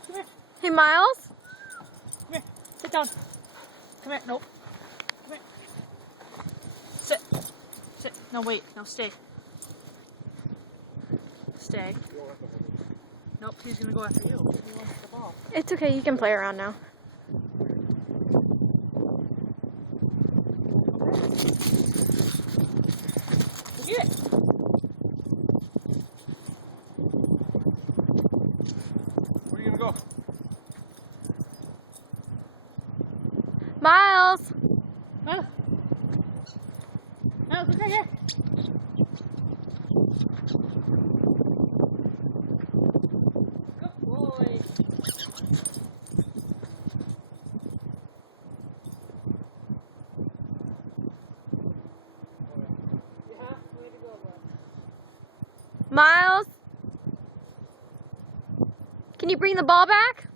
Come here. Hey, Miles? Come here. Sit down. Come here. Nope. Come here. Sit. Sit. No, wait. No, stay. Stay. Nope, he's gonna go after you. He wants the ball. It's okay, you can play around now. Go get it. Where are you gonna go? Miles! Miles. Miles, look right here. Good boy. Yeah, way to go, bud. Miles? Can you bring the ball back?